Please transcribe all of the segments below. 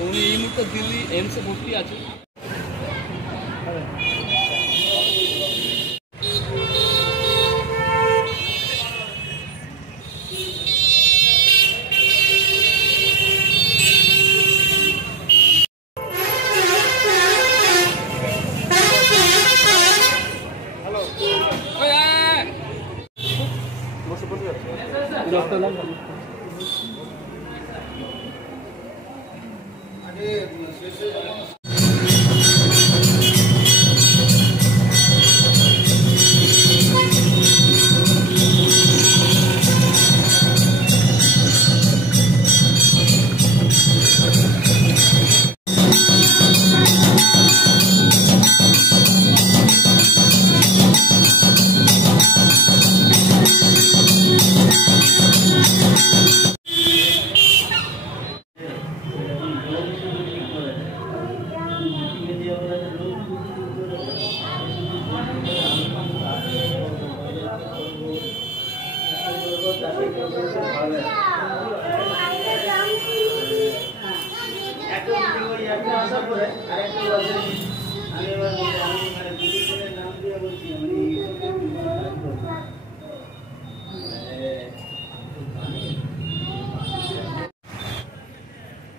তো উনি এই মুহূর্তে দিল্লি এইমসে ভর্তি আছে।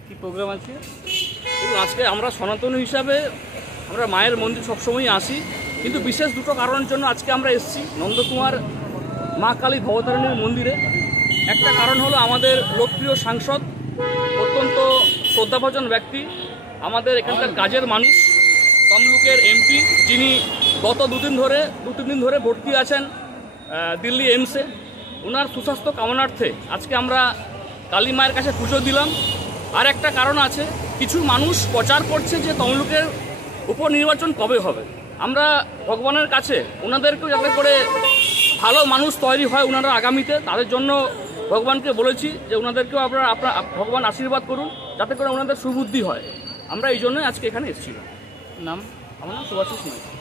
কি প্রোগ্রাম আছে? আজকে আমরা সনাতনী হিসাবে আমরা মায়ের মন্দির সবসময় আসি, কিন্তু বিশেষ দুটো কারণের জন্য আজকে আমরা এসেছি নন্দকুমার মা কালী ভবতারিণীর মন্দিরে। একটা কারণ হলো আমাদের লোকপ্রিয় সাংসদ, অত্যন্ত শ্রদ্ধাভাজন ব্যক্তি, আমাদের এখানকার কাজের মানুষ, তমলুকের এমপি, যিনি গত দু তিন দিন ধরে ভর্তি আছেন দিল্লি এইমসে। ওনার সুস্বাস্থ্য কামনার্থে আজকে আমরা কালী মায়ের কাছে পুজো দিলাম। আর একটা কারণ আছে, কিছু মানুষ প্রচার করছে যে তমলুকের উপনির্বাচন কবে হবে। আমরা ভগবানের কাছে ওনাদেরকেও যাতে করে ভালো মানুষ তৈরি হয় ওনারা আগামীতে, তাদের জন্য ভগবানকে বলেছি যে ওনাদেরকেও আপনারা ভগবান আশীর্বাদ করুন যাতে করে ওনাদের সুবুদ্ধি হয়। আমরা এই জন্যই আজকে এখানে এসেছিলাম। আমার নাম সুভাষিস নাথ।